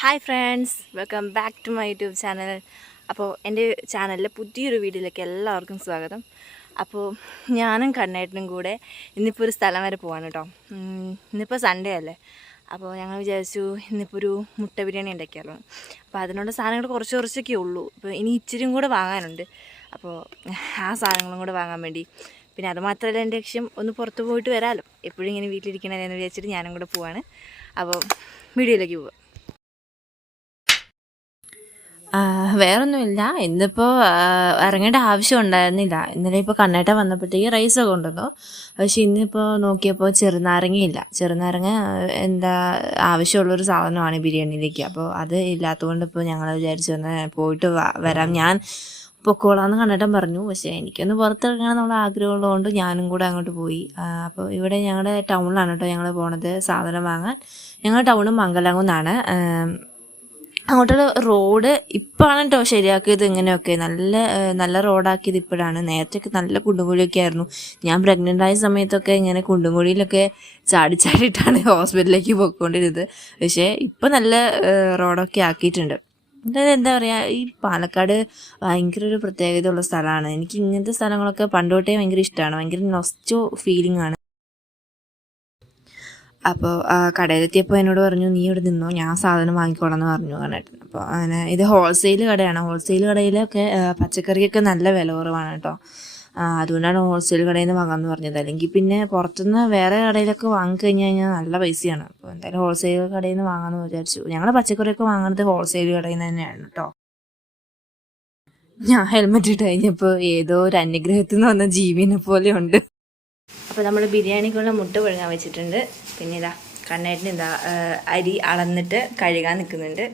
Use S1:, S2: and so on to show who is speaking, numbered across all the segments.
S1: Hi friends welcome back to my YouTube channel അപ്പോൾ എന്റെ ചാനലിലെ പുതിയൊരു വീഡിയോയിലേക്ക് എല്ലാവർക്കും സ്വാഗതം. അപ്പോൾ ഞാനും കണ്ണേട്ടനും കൂടെ ഇന്നിപ്പോൾ ഒരു സ്ഥലം വരെ പോവാണ് കേട്ടോ ഇന്നിപ്പോൾ സൺഡേ അല്ലേ? അപ്പോൾ ഞങ്ങൾ വിചാരിച്ചു ഇന്നിപ്പോൾ ഒരു മുട്ട ബിരിയാണി ഉണ്ടാക്കിയാലോ. അപ്പോൾ അതിനുള്ള സാധനങ്ങൾ കുറച്ച് കുറച്ചൊക്കെ ഉള്ളൂ. അപ്പോൾ ഇനി ഇച്ചിരിയും കൂടെ വാങ്ങാനുണ്ട്. അപ്പോൾ ആ സാധനങ്ങളും കൂടെ വാങ്ങാൻ വേണ്ടി. പിന്നെ അത് മാത്രമല്ല എന്റെ ലക്ഷ്യം ഒന്ന് പുറത്ത് പോയിട്ട് വരാമല്ലോ എപ്പോഴും ഇങ്ങനെ വീട്ടിലിരിക്കണമെന്ന് വിചാരിച്ചിട്ട് ഞാനും കൂടെ പോവാണ്. അപ്പോൾ വീഡിയോയിലേക്ക് പോവാം. വേറൊന്നുമില്ല. ഇന്നിപ്പോൾ ഇറങ്ങേണ്ട ആവശ്യം ഉണ്ടായിരുന്നില്ല. ഇന്നലെ ഇപ്പോൾ കണ്ണേട്ട വന്നപ്പോഴത്തേക്ക് റൈസ് കൊണ്ടുവന്നു. പക്ഷെ ഇന്നിപ്പോൾ നോക്കിയപ്പോൾ ചെറുനാരങ്ങയില്ല. ചെറുനാരങ്ങ എന്താ ആവശ്യമുള്ളൊരു സാധനമാണ് ബിരിയാണിയിലേക്ക്. അപ്പോൾ അത് ഇല്ലാത്തതുകൊണ്ട് ഇപ്പോൾ ഞങ്ങൾ വിചാരിച്ചു ഒന്ന് പോയിട്ട് വരാം. ഞാൻ പൊക്കോളാന്ന് കണ്ണേട്ടൻ പറഞ്ഞു. പക്ഷേ എനിക്കൊന്ന് പുറത്തിറങ്ങണം എന്നുള്ള ആഗ്രഹമുള്ളതുകൊണ്ട് ഞാനും കൂടെ അങ്ങോട്ട് പോയി. അപ്പോൾ ഇവിടെ ഞങ്ങളുടെ ടൗണിലാണ് കേട്ടോ ഞങ്ങൾ പോണത് സാധനം വാങ്ങാൻ. ഞങ്ങളുടെ ടൗണ് മംഗലാകുന്നാണ്. അങ്ങോട്ടുള്ള റോഡ് ഇപ്പോഴാണ് കേട്ടോ ശരിയാക്കിയത് ഇങ്ങനെയൊക്കെ. നല്ല നല്ല റോഡാക്കിയത് ഇപ്പോഴാണ്. നേരത്തെയൊക്കെ നല്ല കുണ്ടുംകുഴിയൊക്കെ ആയിരുന്നു. ഞാൻ പ്രഗ്നന്റ് ആയ സമയത്തൊക്കെ ഇങ്ങനെ കുണ്ടുംകുഴിയിലൊക്കെ ചാടി ചാടിയിട്ടാണ് ഹോസ്പിറ്റലിലേക്ക് പോയിക്കൊണ്ടിരുന്നത്. പക്ഷേ ഇപ്പം നല്ല റോഡൊക്കെ ആക്കിയിട്ടുണ്ട്. അതായത് എന്താ പറയുക ഈ പാലക്കാട് ഭയങ്കര ഒരു പ്രത്യേകതയുള്ള സ്ഥലമാണ്. എനിക്ക് ഇങ്ങനത്തെ സ്ഥലങ്ങളൊക്കെ പണ്ടോട്ടേ ഭയങ്കര ഇഷ്ടമാണ് ഭയങ്കര നൊസ്റ്റോ ഫീലിംഗ് ആണ്. അപ്പോൾ കടയിലെത്തിയപ്പോൾ എന്നോട് പറഞ്ഞു നീ ഇവിടെ നിന്നോ ഞാൻ സാധനം വാങ്ങിക്കോളാം എന്ന് പറഞ്ഞു കണ്ണേട്ടൻ അപ്പോൾ അങ്ങനെ ഇത് ഹോൾസെയിൽ കടയാണ്. ഹോൾസെയിൽ കടയിലൊക്കെ പച്ചക്കറിയൊക്കെ നല്ല വില കുറവാണ് കേട്ടോ അതുകൊണ്ടാണ് ഹോൾസെയിൽ കടയിൽ നിന്ന് വാങ്ങാമെന്ന് പറഞ്ഞത്. അല്ലെങ്കിൽ പിന്നെ പുറത്തുനിന്ന് വേറെ കടയിലൊക്കെ വാങ്ങിക്കഴിഞ്ഞ് കഴിഞ്ഞാൽ നല്ല പൈസയാണ്. അപ്പോൾ എന്തായാലും ഹോൾസെയിൽ കടയിൽ നിന്ന് വാങ്ങാമെന്ന് വിചാരിച്ചു. ഞങ്ങൾ പച്ചക്കറിയൊക്കെ വാങ്ങുന്നത് ഹോൾസെയിൽ കടയിൽ നിന്ന് തന്നെയാണ് കേട്ടോ ഞാൻ ഹെൽമെറ്റ് ഇട്ട് കഴിഞ്ഞപ്പോൾ ഏതോ ഒരു അന്യഗ്രഹത്തിൽ നിന്ന് വന്ന ജീവിനെ പോലെ ഉണ്ട്. അപ്പോൾ നമ്മൾ ബിരിയാണിക്കുള്ള മുട്ട പുഴുങ്ങാൻ വെച്ചിട്ടുണ്ട്. പിന്നെ ഇതാ കണ്ണേട്ടിന് ഇതാ അരി അളന്നിട്ട് കഴുകാൻ നിൽക്കുന്നുണ്ട്.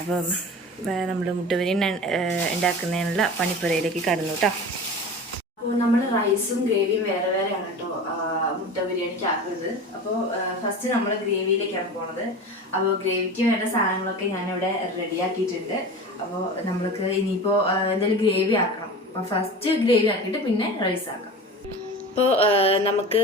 S1: അപ്പം നമ്മൾ മുട്ടവരി ഉണ്ടാക്കുന്നതിനുള്ള പണിപ്പുരയിലേക്ക് കടന്നു കേട്ടോ. അപ്പോൾ നമ്മൾ റൈസും ഗ്രേവിയും വേറെ വേറെയാണ് കേട്ടോ മുട്ട ബിരിയാണിക്ക് ആക്കുന്നത്. അപ്പോൾ ഫസ്റ്റ് നമ്മൾ ഗ്രേവിയിലേക്കാണ് പോണത്. അപ്പോൾ ഗ്രേവിക്ക് വേണ്ട സാധനങ്ങളൊക്കെ ഞാനിവിടെ റെഡിയാക്കിയിട്ടുണ്ട്. അപ്പോൾ നമ്മൾക്ക് ഇനിയിപ്പോൾ എന്തായാലും ഗ്രേവി ആക്കണം. അപ്പോൾ ഫസ്റ്റ് ഗ്രേവി ആക്കിയിട്ട് പിന്നെ റൈസ് ആക്കാം. അപ്പോൾ നമുക്ക്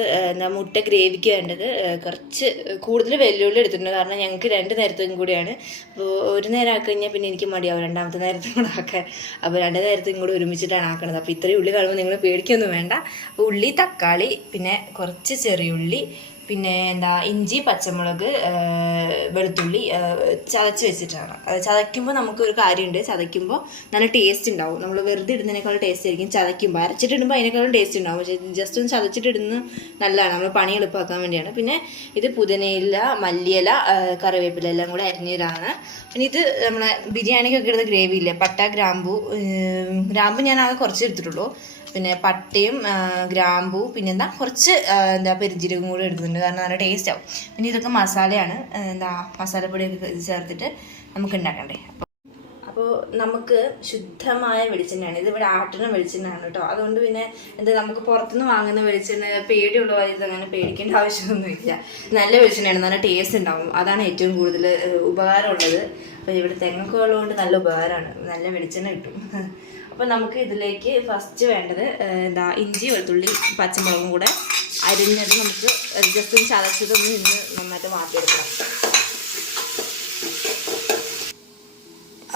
S1: മുട്ട ഗ്രേവിക്ക് വേണ്ടത് കുറച്ച് കൂടുതൽ വെല്ലുവിളി എടുത്തിട്ടുണ്ട്. കാരണം ഞങ്ങൾക്ക് രണ്ട് നേരത്തേക്കും കൂടിയാണ്. അപ്പോൾ ഒരു നേരം ആക്കി കഴിഞ്ഞാൽ പിന്നെ എനിക്ക് മടിയാവും. രണ്ടാമത്തെ നേരത്തും കൂടെ ആക്കാൻ. അപ്പോൾ രണ്ട് നേരത്തേക്കും കൂടി ഒരുമിച്ചിട്ടാണ് ആക്കണത്. അപ്പോൾ ഇത്രയും ഉള്ളി കാണുമ്പോൾ നിങ്ങൾ പേടിക്കൊന്നും വേണ്ട. അപ്പോൾ ഉള്ളി തക്കാളി പിന്നെ കുറച്ച് ചെറിയുള്ളി പിന്നെ എന്താ ഇഞ്ചി പച്ചമുളക് വെളുത്തുള്ളി ചതച്ച് വെച്ചിട്ടാണ്. അത് ചതയ്ക്കുമ്പോൾ നമുക്ക് ഒരു കാര്യമുണ്ട് ചതയ്ക്കുമ്പോൾ നല്ല ടേസ്റ്റ് ഉണ്ടാവും നമ്മൾ വെറുതെ ഇടുന്നതിനേക്കാൾ ടേസ്റ്റ് ആയിരിക്കും. ചതയ്ക്കുമ്പോൾ അരച്ചിട്ടിടുമ്പോൾ അതിനേക്കാളും ടേസ്റ്റ് ഉണ്ടാവും ജസ്റ്റ് ഒന്ന് ചതച്ചിട്ടിടുന്നത് നല്ലതാണ്. നമ്മൾ പണി എളുപ്പമാക്കാൻ വേണ്ടിയാണ്. പിന്നെ ഇത് പുതിനയില മല്ലിയില കറിവേപ്പില എല്ലാം കൂടെ അരിഞ്ഞതാണ് പിന്നെ ഇത് നമ്മളെ ബിരിയാണിക്കൊക്കെ ഇടുന്ന ഗ്രേവി ഇല്ലേ? പട്ട ഗ്രാമ്പു ഗ്രാമ്പു ഞാൻ ആകെ കുറച്ച് എടുത്തിട്ടുള്ളൂ പിന്നെ പട്ടയും ഗ്രാമ്പൂ പിന്നെ എന്താ കുറച്ച് എന്താ പെരുജീരകം കൂടി എടുക്കുന്നുണ്ട്. കാരണം നല്ല ടേസ്റ്റ് ആവും. പിന്നെ ഇതൊക്കെ മസാലയാണ്. എന്താ മസാലപ്പൊടിയൊക്കെ ഇത് ചേർത്തിട്ട് നമുക്ക് ഉണ്ടാക്കണ്ടേ? അപ്പോൾ അപ്പോൾ നമുക്ക് ശുദ്ധമായ വെളിച്ചെണ്ണയാണ്. ഇത് ഇവിടെ ആട്ടണ വെളിച്ചെണ്ണയാണ് കേട്ടോ. അതുകൊണ്ട് പിന്നെ എന്താ നമുക്ക് പുറത്തുനിന്ന് വാങ്ങുന്ന വെളിച്ചെണ്ണ പേടിയുള്ളവർ ഇത് അങ്ങനെ പേടിക്കേണ്ട ആവശ്യമൊന്നുമില്ല. നല്ല വെളിച്ചെണ്ണയാണ്. നല്ല ടേസ്റ്റ് ഉണ്ടാവും. അതാണ് ഏറ്റവും കൂടുതൽ ഉപകാരമുള്ളത്. അപ്പോൾ ഇവിടെ തെങ്ങൊക്കെ ഉള്ളതുകൊണ്ട് നല്ല ഉപകാരമാണ്. നല്ല വെളിച്ചെണ്ണ കിട്ടും. അപ്പോൾ നമുക്ക് ഇതിലേക്ക് ഫസ്റ്റ് വേണ്ടത് എന്താ ഇഞ്ചി വെളുത്തുള്ളി പച്ചമുളകും കൂടെ അരിഞ്ഞത് നമുക്ക് ജസ്റ്റ് ചതച്ചതൊന്ന് ഇന്ന് നന്നായിട്ട് മാറ്റിയെടുക്കാം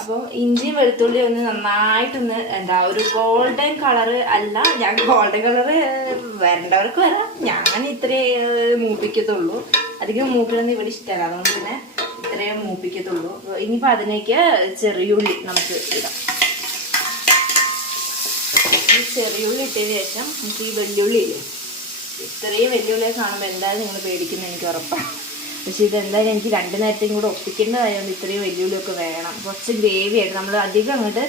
S1: അപ്പോൾ ഇഞ്ചി വെളുത്തുള്ളി ഒന്ന് നന്നായിട്ടൊന്ന് എന്താ ഒരു ഗോൾഡൻ കളറ് അല്ല ഞാൻ ഗോൾഡൻ കളറ് വരേണ്ടവർക്ക് വരാം. ഞാൻ ഇത്രേ മൂപ്പിക്കത്തുള്ളൂ. അധികം മൂപ്പിലൊന്നും ഇവിടെ ഇഷ്ടമല്ല. അതുകൊണ്ട് പിന്നെ ഇത്രയും മൂപ്പിക്കത്തുള്ളൂ. ഇനിയിപ്പോൾ അതിലേക്ക് ചെറിയുള്ളി നമുക്ക് ഇടാം. ചെറിയുള്ളി ഇട്ടതിന് ശേഷം നമുക്ക് ഈ വെല്ലുള്ളി ഇല്ലേ? ഇത്രയും വെല്ലുവിളിയെ കാണുമ്പോൾ എന്തായാലും നിങ്ങൾ പേടിക്കുന്നത് എനിക്ക് ഉറപ്പാണ് പക്ഷെ ഇതെന്തായാലും എനിക്ക് രണ്ട് നേരത്തെയും കൂടെ ഒപ്പിക്കേണ്ടതായതുകൊണ്ട് ഇത്രയും വെല്ലുവിളിയൊക്കെ വേണം. കുറച്ച് ഗ്രേവി ആയിട്ട് നമ്മൾ അധികം അങ്ങോട്ട്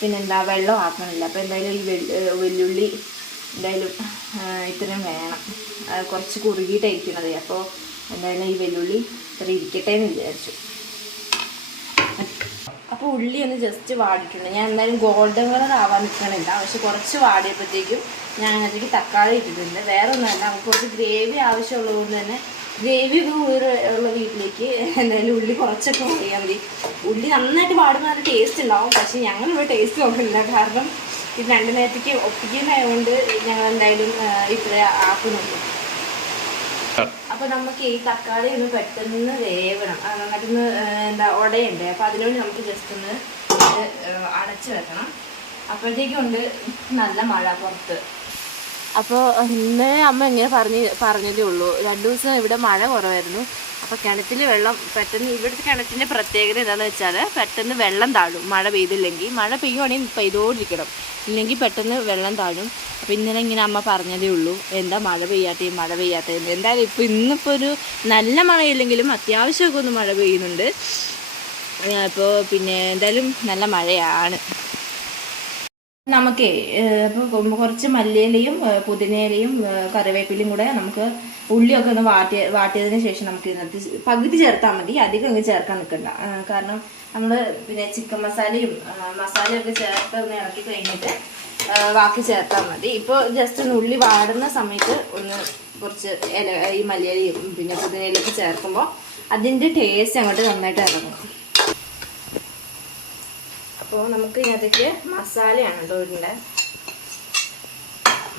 S1: പിന്നെന്താ വെള്ളം ആക്കണില്ല. അപ്പോൾ എന്തായാലും ഈ വെല്ലുള്ളി എന്തായാലും ഇത്രയും വേണം. കുറച്ച് കുറുകിയിട്ടായിരിക്കണത് അപ്പോൾ എന്തായാലും ഈ വെല്ലുള്ളി ഇത്ര ഇരിക്കട്ടെ എന്ന് വിചാരിച്ചു. അപ്പോൾ ഉള്ളി ഒന്ന് ജസ്റ്റ് വാടിയിട്ടുണ്ട്. ഞാൻ എന്തായാലും ഗോൾഡൻ കളർ ആവാൻ നിൽക്കണില്ല. പക്ഷെ കുറച്ച് വാടിയപ്പോഴത്തേക്കും ഞാൻ അതിലേക്ക് തക്കാളി ഇട്ടിട്ടുണ്ട്. വേറെ ഒന്നുമല്ല നമുക്ക് കുറച്ച് ഗ്രേവി ആവശ്യമുള്ളത് കൊണ്ട് തന്നെ ഗ്രേവി ഒക്കെ ഉള്ള വീട്ടിലേക്ക് എന്തായാലും ഉള്ളി കുറച്ചൊക്കെ വാടിയാൽ മതി. ഉള്ളി നന്നായിട്ട് വാടുന്നത് നല്ല ടേസ്റ്റ് ഉണ്ടാവും. പക്ഷെ ഞങ്ങൾ ഇവിടെ ടേസ്റ്റ് നോക്കുന്നില്ല. കാരണം ഇത് രണ്ട് നേരത്തേക്ക് ഒപ്പിക്കുന്നതായതുകൊണ്ട് ഞങ്ങൾ എന്തായാലും ഇത്ര ആക്കുന്നുള്ളൂ. അപ്പോൾ നമുക്ക് ഈ തക്കാളി ഒന്ന് പെട്ടെന്ന് വേവണം. നന്നായിട്ടൊന്ന് എന്താ ഉടയുണ്ട് അപ്പോൾ അതിനുവേണ്ടി നമുക്ക് ജസ്റ്റ് ഒന്ന് അടച്ചു വെക്കണം. അപ്പോഴത്തേക്കും ഉണ്ട് നല്ല മഴ പുറത്ത്. അപ്പോൾ ഇന്ന് അമ്മ ഇങ്ങനെ പറഞ്ഞ് പറഞ്ഞതേ ഉള്ളൂ. രണ്ടു ദിവസം ഇവിടെ മഴ കുറവായിരുന്നു. അപ്പോൾ കിണറ്റിൽ വെള്ളം പെട്ടെന്ന് ഇവിടുത്തെ കിണറ്റിന്റെ പ്രത്യേകത എന്താണെന്ന് വെച്ചാൽ പെട്ടെന്ന് വെള്ളം താഴും. മഴ പെയ്തില്ലെങ്കിൽ മഴ പെയ്യുവാണെങ്കിൽ പെയ്തോണ്ടിരിക്കണം. ഇല്ലെങ്കിൽ പെട്ടെന്ന് വെള്ളം താഴും. അപ്പോൾ ഇന്നലെ ഇങ്ങനെ അമ്മ പറഞ്ഞതേ ഉള്ളൂ. എന്താ മഴ പെയ്യാത്തേ മഴ പെയ്യാത്തേ എന്തായാലും ഇപ്പോൾ ഇന്നിപ്പോൾ ഒരു നല്ല മഴയില്ലെങ്കിലും അത്യാവശ്യമൊക്കെ ഒന്ന് മഴ പെയ്യുന്നുണ്ട്. അപ്പോൾ പിന്നെ എന്തായാലും നല്ല മഴയാണ്. നമുക്ക് കുറച്ച് മല്ലിയിലയും പുതിനയിലയും കറിവേപ്പിലയും കൂടെ നമുക്ക് ഉള്ളിയൊക്കെ ഒന്ന് വാട്ടി വാട്ടിയതിന് ശേഷം നമുക്ക് ഇതിനകത്ത് പകുതി ചേർത്താൽ മതി. അധികം ഇങ്ങ് ചേർക്കാൻ നിൽക്കണ്ട കാരണം നമ്മൾ പിന്നെ ചിക്കൻ മസാലയും മസാലയൊക്കെ ചേർത്ത് ഒന്ന് ഇളക്കി കഴിഞ്ഞിട്ട് ബാക്കി ചേർത്താൽ മതി. ഇപ്പോൾ ജസ്റ്റ് ഒന്ന് ഉള്ളി വാടുന്ന സമയത്ത് ഒന്ന് കുറച്ച് ഇല ഈ മല്ലിയിലയും പിന്നെ പുതിനയിലൊക്കെ ചേർക്കുമ്പോൾ അതിന്റെ ടേസ്റ്റ് അങ്ങോട്ട് നന്നായിട്ട് ഇറങ്ങും. അപ്പോൾ നമുക്ക് ഇതിനകത്തേക്ക് മസാലയാണ് കേട്ടോ ഇടേണ്ടത്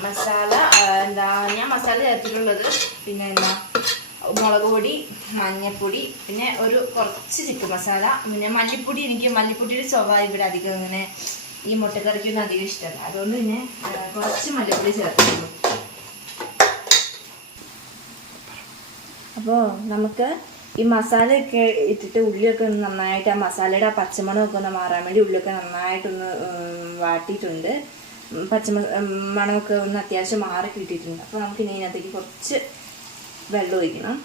S1: മസാല എന്താ ഞാൻ മസാല ചേർത്തിട്ടുള്ളത് പിന്നെ എന്താ മുളക് പൊടി മഞ്ഞൾപ്പൊടി പിന്നെ ഒരു കുറച്ച് ചിക്കൻ മസാല പിന്നെ മല്ലിപ്പൊടി എനിക്ക് മല്ലിപ്പൊടിയുടെ സ്വഭാവം ഇവിടെ അധികം ഇങ്ങനെ ഈ മുട്ടക്കറിക്കൊന്നും അധികം ഇഷ്ടമല്ല. അതുകൊണ്ട് പിന്നെ കുറച്ച് മല്ലിപ്പൊടി ചേർത്തിട്ടുള്ളൂ. അപ്പോൾ നമുക്ക് ഈ മസാലയൊക്കെ ഇട്ടിട്ട് ഉള്ളിയൊക്കെ ഒന്ന് നന്നായിട്ട് ആ മസാലയുടെ ആ പച്ചമണമൊക്കെ ഒന്ന് മാറാൻ വേണ്ടി ഉള്ളിയൊക്കെ നന്നായിട്ടൊന്ന് വാട്ടിയിട്ടുണ്ട്. പച്ചമ മണമൊക്കെ ഒന്ന് അത്യാവശ്യം മാറി കിട്ടിയിട്ടുണ്ട്. അപ്പോൾ നമുക്ക് ഇനി ഇതിനകത്തേക്ക് കുറച്ച് വെള്ളം ഒഴിക്കണം.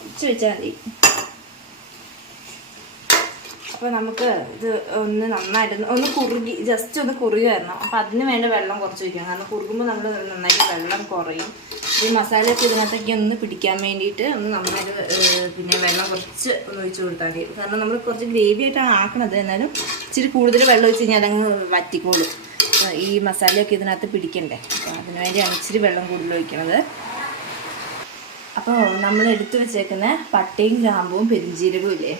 S1: കുറച്ച് വെച്ചാൽ മതി. അപ്പോൾ നമുക്ക് ഇത് ഒന്ന് നന്നായിട്ട് ഒന്ന് കുറുകി ജസ്റ്റ് ഒന്ന് കുറുകി വരണം. അപ്പോൾ അതിന് വേണ്ട വെള്ളം കുറച്ച് വയ്ക്കണം കാരണം കുറുകുമ്പോൾ നമ്മൾ നന്നായിട്ട് വെള്ളം കുറയും. ഈ മസാലയൊക്കെ ഇതിനകത്തേക്ക് ഒന്ന് പിടിക്കാൻ വേണ്ടിയിട്ട് ഒന്ന് നന്നായിട്ട് പിന്നെ വെള്ളം കുറച്ച് ഒന്ന് ഒഴിച്ചു കൊടുത്താൽ മതി. കാരണം നമ്മൾ കുറച്ച് ഗ്രേവി ആയിട്ടാണ് ആക്കണത്. എന്നാലും ഇച്ചിരി കൂടുതൽ വെള്ളം ഒഴിച്ച് കഴിഞ്ഞാൽ അതങ്ങ് വറ്റിക്കോളും. ഈ മസാലയൊക്കെ ഇതിനകത്ത് പിടിക്കണ്ടേ? അപ്പോൾ അതിന് വേണ്ടിയാണ് ഇച്ചിരി വെള്ളം കൂടുതൽ ഒഴിക്കണത്. അപ്പോൾ നമ്മൾ എടുത്തു വെച്ചേക്കുന്ന പട്ടയും ഗ്രാമ്പും പെരിഞ്ചീരകവും ഇല്ലേ?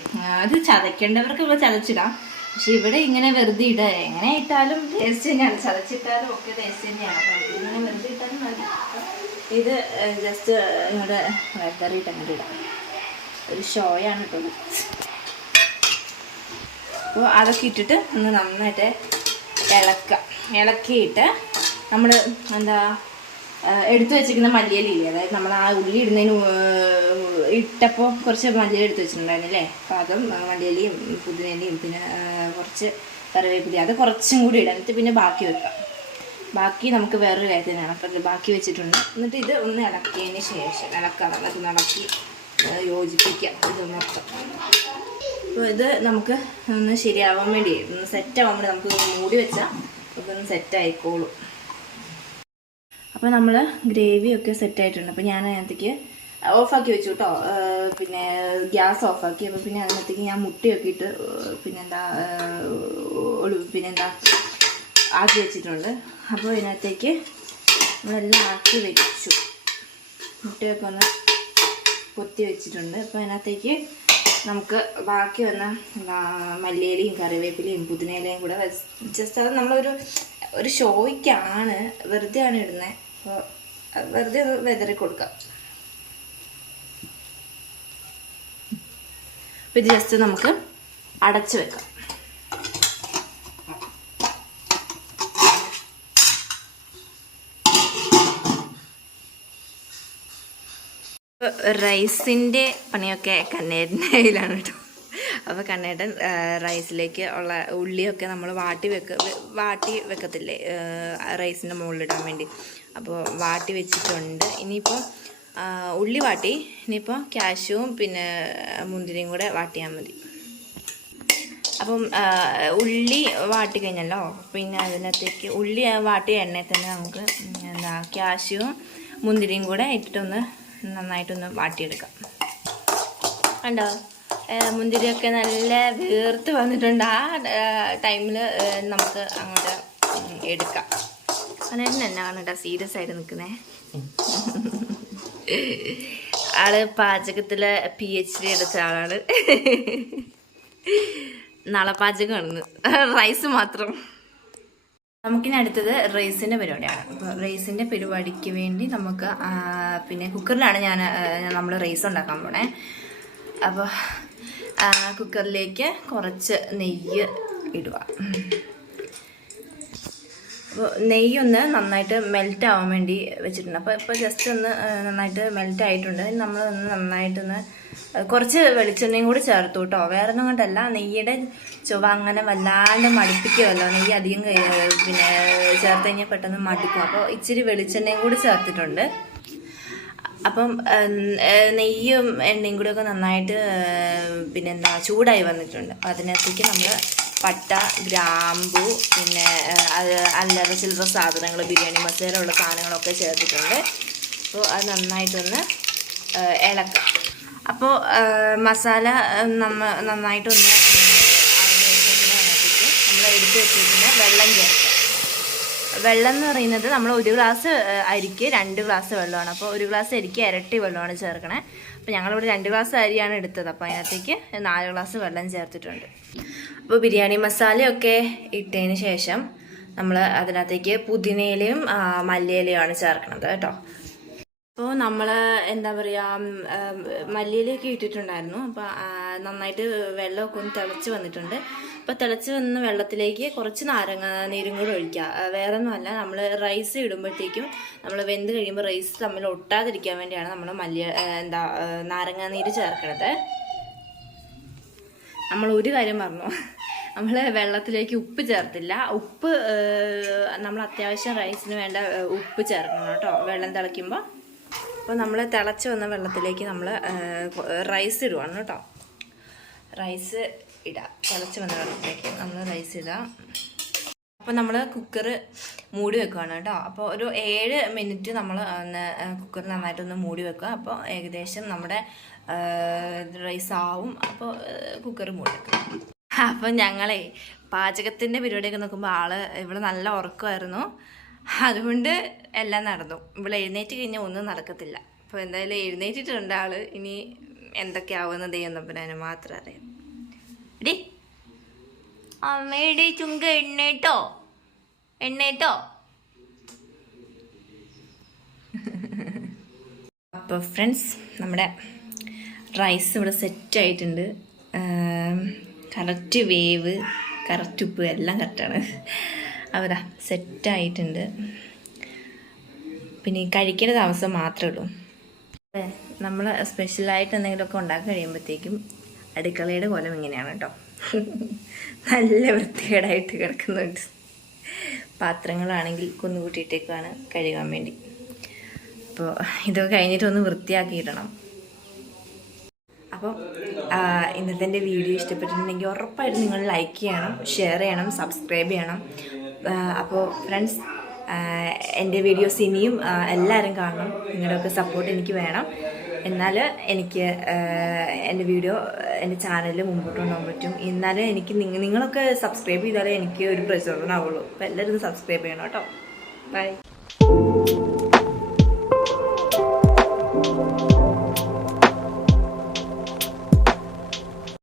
S1: അത് ചതയ്ക്കേണ്ടവർക്ക് ഇവിടെ ചതച്ചിടാം. പക്ഷെ ഇവിടെ ഇങ്ങനെ വെറുതെ ഇടുക എങ്ങനെ ഇട്ടാലും ടേസ്റ്റ് തന്നെയാണ്. ചതച്ചിട്ടാലും ഒക്കെ ടേസ്റ്റ് തന്നെയാണ്. അപ്പോൾ ഇങ്ങനെ വെറുതെ ഇട്ടാലും മതി. ഇത് ജസ്റ്റ് ഇവിടെ വെതറിയിട്ട് അങ്ങോട്ട് ഇടാം. ഒരു ഷോയാണ് കേട്ടോ അപ്പോൾ അതൊക്കെ ഇട്ടിട്ട് ഒന്ന് നന്നായിട്ട് ഇളക്കുക. ഇളക്കിയിട്ട് നമ്മൾ എന്താ എടുത്തു വെച്ചിരിക്കുന്ന മല്ലിയിലില്ലേ അതായത് നമ്മൾ ആ ഉള്ളി ഇടുന്നതിന് ഇട്ടപ്പോൾ കുറച്ച് മല്ലിയില എടുത്ത് വെച്ചിട്ടുണ്ടായിരുന്നില്ലേ അപ്പോൾ അതും മല്ലിയിലയും പുതിനയിലയും പിന്നെ കുറച്ച് കറിവേപ്പില അത് കുറച്ചും കൂടി ഇടാം. എന്നിട്ട് പിന്നെ ബാക്കി വെക്കാം. ബാക്കി നമുക്ക് വേറൊരു കാര്യത്തിന് അപ്പം ബാക്കി വെച്ചിട്ടുണ്ട്. എന്നിട്ട് ഇത് ഒന്ന് ഇളക്കിയതിന് ശേഷം ഇളക്കാം എന്നിട്ട് ഇളക്കി യോജിപ്പിക്കാം ഇത് മൊത്തം. അപ്പോൾ ഇത് നമുക്ക് ഒന്ന് ശരിയാവാൻ വേണ്ടി ഒന്ന് സെറ്റ് ആവാൻ വേണ്ടി നമുക്ക് മൂടി വെച്ചാൽ നമുക്കൊന്ന് സെറ്റ് ആയിക്കോളും. അപ്പോൾ നമ്മൾ ഗ്രേവിയൊക്കെ സെറ്റ് ആയിട്ടുണ്ട്. അപ്പോൾ ഞാൻ അതിനകത്തേക്ക് ഓഫാക്കി വെച്ചു കേട്ടോ പിന്നെ ഗ്യാസ് ഓഫാക്കി അപ്പോൾ പിന്നെ അതിനകത്തേക്ക് ഞാൻ മുട്ടയൊക്കെ ഇട്ട് പിന്നെന്താ ഒളി- പിന്നെന്താ ആക്കി വെച്ചിട്ടുണ്ട്. അപ്പോൾ ഇതിനകത്തേക്ക് നമ്മളെല്ലാം ആക്കി വെച്ചു. മുട്ടയൊക്കെ ഒന്ന് കൊത്തി വെച്ചിട്ടുണ്ട്. അപ്പോൾ അതിനകത്തേക്ക് നമുക്ക് ബാക്കി വന്ന മല്ലിയിലയും കറിവേപ്പിലയും പുതിനയിലയും കൂടെ ജസ്റ്റ് അത് നമ്മളൊരു ഒരു ഷോയ്ക്കാണ് വെറുതെ ആണ് ഇടുന്നത് അപ്പോൾ വെറുതെ ഒന്ന് വെതറി കൊടുക്കാം. അപ്പോൾ ഇത് ജസ്റ്റ് നമുക്ക് അടച്ചു വെക്കാം. റൈസിന്റെ പണിയൊക്കെ കണ്ണേട്ടന്റെ കയ്യിലാണ് കേട്ടോ. അപ്പോൾ കണ്ണേട്ടൻ റൈസിലേക്ക് ഉള്ള ഉള്ളിയൊക്കെ നമ്മൾ വാട്ടി വെക്ക വാട്ടി വെക്കത്തില്ലേ? റൈസിന്റെ മുകളിലിടാൻ വേണ്ടി. അപ്പോൾ വാട്ടി വെച്ചിട്ടുണ്ട്. ഇനിയിപ്പോൾ ഉള്ളി വാട്ടി. ഇനിയിപ്പോൾ ക്യാഷുവും പിന്നെ മുന്തിരിയും കൂടെ വാട്ടിയാൽ മതി. അപ്പം ഉള്ളി വാട്ടി കഴിഞ്ഞല്ലോ? പിന്നെ അതിനകത്തേക്ക് ഉള്ളി വാട്ടിയ എണ്ണയിൽ തന്നെ നമുക്ക് എന്താ ക്യാഷുവും മുന്തിരിയും കൂടെ ഇട്ടിട്ടൊന്ന് നന്നായിട്ടൊന്ന് വാട്ടിയെടുക്കാം. കണ്ടോ? മുന്തിരിയൊക്കെ നല്ല വീർത്ത് വന്നിട്ടുണ്ട്. ആ ടൈമിൽ നമുക്ക് അങ്ങോട്ട് എടുക്കാം. അങ്ങനെ എന്നാണ് കേട്ടോ സീരിയസ് ആയിട്ട് നിൽക്കുന്നേ. ആൾ പാചകത്തിൽ പി എച്ച് ഡി എടുത്ത ആളാണ്. നാളെ പാചകമാണ് റൈസ് മാത്രം. നമുക്കിനി അടുത്തത് റൈസിന്റെ പരിപാടിയാണ്. അപ്പോൾ റൈസിന്റെ പരിപാടിക്ക് വേണ്ടി നമുക്ക് പിന്നെ കുക്കറിലാണ് ഞാൻ നമ്മൾ റൈസ് ഉണ്ടാക്കാൻ പോണേ. അപ്പോൾ കുക്കറിലേക്ക് കുറച്ച് നെയ്യ് ഇടുക. അപ്പോൾ നെയ്യൊന്ന് നന്നായിട്ട് മെൽറ്റ് ആവാൻ വേണ്ടി വെച്ചിട്ടുണ്ട്. അപ്പോൾ ഇപ്പോൾ ജസ്റ്റ് ഒന്ന് നന്നായിട്ട് മെൽറ്റ് ആയിട്ടുണ്ട്. നമ്മളൊന്ന് നന്നായിട്ടൊന്ന് കുറച്ച് വെളിച്ചെണ്ണയും കൂടി ചേർത്തു കേട്ടോ. വേറെ ഒന്നും കൊണ്ടല്ല. നെയ്യുടെ ചുവ അങ്ങനെ വല്ലാണ്ട് മടുപ്പിക്കുമല്ലോ നെയ്യ് അധികം പിന്നെ ചേർത്ത് കഴിഞ്ഞാൽ പെട്ടെന്ന് മടുക്കും. അപ്പോൾ ഇച്ചിരി വെളിച്ചെണ്ണയും കൂടി ചേർത്തിട്ടുണ്ട്. അപ്പം നെയ്യും എണ്ണയും കൂടി ഒക്കെ നന്നായിട്ട് പിന്നെ എന്താ ചൂടായി വന്നിട്ടുണ്ട്. അപ്പം അതിനകത്തേക്ക് നമ്മൾ പട്ട ഗ്രാമ്പു പിന്നെ അല്ലറ ചില്ലറ സാധനങ്ങൾ ബിരിയാണി മസാല ഉള്ള സാധനങ്ങളൊക്കെ ചേർത്തിട്ടുണ്ട്. അപ്പോൾ അത് നന്നായിട്ടൊന്ന് ഇളക്കാം. അപ്പോൾ മസാല നമ്മ നന്നായിട്ടൊന്ന് നമ്മൾ എടുത്ത് വെച്ചിരിക്കുന്ന വെള്ളം ചേർക്കുക വെള്ളം എന്ന് പറയുന്നത് നമ്മൾ ഒരു ഗ്ലാസ് അരിക്ക് രണ്ട് ഗ്ലാസ് വെള്ളമാണ് അപ്പോൾ ഒരു ഗ്ലാസ് അരിക്ക് ഇരട്ടി വെള്ളമാണ് ചേർക്കണേ അപ്പോൾ ഞങ്ങളിവിടെ രണ്ട് ഗ്ലാസ് അരിയാണ് എടുത്തത് അപ്പോൾ അതിനകത്തേക്ക് നാല് ഗ്ലാസ് വെള്ളം ചേർത്തിട്ടുണ്ട് അപ്പോൾ ബിരിയാണി മസാലയൊക്കെ ഇട്ടതിന് ശേഷം നമ്മൾ അതിനകത്തേക്ക് പുതിനയിലയും മല്ലിയിലയുമാണ് ചേർക്കണത് കേട്ടോ അപ്പോൾ നമ്മൾ എന്താ പറയുക മല്ലിയിലേക്ക് ഇട്ടിട്ടുണ്ടായിരുന്നു. അപ്പോൾ നന്നായിട്ട് വെള്ളമൊക്കെ ഒന്ന് തിളച്ച് വന്നിട്ടുണ്ട്. അപ്പോൾ തിളച്ച് വന്ന വെള്ളത്തിലേക്ക് കുറച്ച് നാരങ്ങ നീരും കൂടെ ഒഴിക്കുക വേറെ ഒന്നുമല്ല നമ്മൾ റൈസ് ഇടുമ്പോഴത്തേക്കും നമ്മൾ വെന്ത് കഴിയുമ്പോൾ റൈസ് തമ്മിൽ ഒട്ടാതിരിക്കാൻ വേണ്ടിയാണ് നമ്മൾ മല്ലി എന്താ നാരങ്ങ നീര് ചേർക്കണത്. നമ്മൾ ഒരു കാര്യം പറഞ്ഞു നമ്മൾ വെള്ളത്തിലേക്ക് ഉപ്പ് ചേർത്തില്ല. ഉപ്പ് നമ്മൾ അത്യാവശ്യം റൈസിന് വേണ്ട ഉപ്പ് ചേർക്കണം കേട്ടോ. വെള്ളം തിളയ്ക്കുമ്പോൾ അപ്പോൾ നമ്മൾ തിളച്ച് വന്ന വെള്ളത്തിലേക്ക് നമ്മൾ റൈസ് ഇടുവാണ് കേട്ടോ. റൈസ് ഇടാം. തിളച്ച് വന്ന വെള്ളത്തിലേക്ക് നമ്മൾ റൈസ് ഇടാം. അപ്പോൾ നമ്മൾ കുക്കർ മൂടി വെക്കുകയാണ് കേട്ടോ. അപ്പോൾ ഒരു ഏഴ് മിനിറ്റ് നമ്മൾ കുക്കർ നന്നായിട്ടൊന്ന് മൂടി വെക്കുക. അപ്പോൾ ഏകദേശം നമ്മുടെ റൈസ് ആവും. അപ്പോൾ കുക്കർ മൂടി വെക്കുക. അപ്പോൾ ഞങ്ങളെ പാചകത്തിന്റെ പരിപാടിയൊക്കെ നോക്കുമ്പോൾ ആൾ ഇവിടെ നല്ല ഉറക്കമായിരുന്നു. അതുകൊണ്ട് എല്ലാം നടന്നു. ഇവിടെ എഴുന്നേറ്റ് കഴിഞ്ഞാൽ ഒന്നും നടക്കത്തില്ല. അപ്പോൾ എന്തായാലും എഴുന്നേറ്റിട്ടുണ്ട് ആൾ. ഇനി എന്തൊക്കെയാവുന്ന ദൈവം തമ്പുരാന് മാത്രം അറിയാം. ഡി അമ്മയുടെ ചുങ്ക എണ്ണേട്ടോ? എണ്ണേട്ടോ? അപ്പോൾ ഫ്രണ്ട്സ് നമ്മുടെ റൈസ് ഇവിടെ സെറ്റ് ആയിട്ടുണ്ട്. കറക്റ്റ് വേവ് കറക്റ്റ് ഉപ്പ് എല്ലാം കറക്റ്റാണ് അവരാ സെറ്റായിട്ടുണ്ട് പിന്നെ കഴിക്കേണ്ട താമസം മാത്രമേ ഉള്ളൂ. നമ്മൾ സ്പെഷ്യലായിട്ട് എന്തെങ്കിലുമൊക്കെ ഉണ്ടാക്കി കഴിയുമ്പോഴത്തേക്കും അടുക്കളയുടെ കോലം ഇങ്ങനെയാണ് കേട്ടോ. നല്ല വൃത്തികേടായിട്ട് കിടക്കുന്നുണ്ട്. പാത്രങ്ങളാണെങ്കിൽ കുന്നുകൂട്ടിയിട്ടേക്കാണ് കഴുകാൻ വേണ്ടി. അപ്പോൾ ഇതൊക്കെ കഴിഞ്ഞിട്ട് ഒന്ന് വൃത്തിയാക്കിയിടണം അപ്പം ഇന്നത്തെ എന്റെ വീഡിയോ ഇഷ്ടപ്പെട്ടിട്ടുണ്ടെങ്കിൽ ഉറപ്പായിട്ടും നിങ്ങൾ ലൈക്ക് ചെയ്യണം ഷെയർ ചെയ്യണം സബ്സ്ക്രൈബ് ചെയ്യണം. അപ്പോൾ ഫ്രണ്ട്സ് എന്റെ വീഡിയോസ് ഇനിയും എല്ലാവരും കാണണം. നിങ്ങളുടെയൊക്കെ സപ്പോർട്ട് എനിക്ക് വേണം. എന്നാൽ എനിക്ക് എന്റെ വീഡിയോ എന്റെ ചാനലിൽ മുമ്പോട്ട് കൊണ്ടുപോകാൻ പറ്റും. എന്നാലും എനിക്ക് നിങ്ങളൊക്കെ സബ്സ്ക്രൈബ് ചെയ്താലേ എനിക്ക് ഒരു പ്രചോദനമാവുള്ളൂ അപ്പോൾ എല്ലാവരും സബ്സ്ക്രൈബ് ചെയ്യണം കേട്ടോ. ബൈ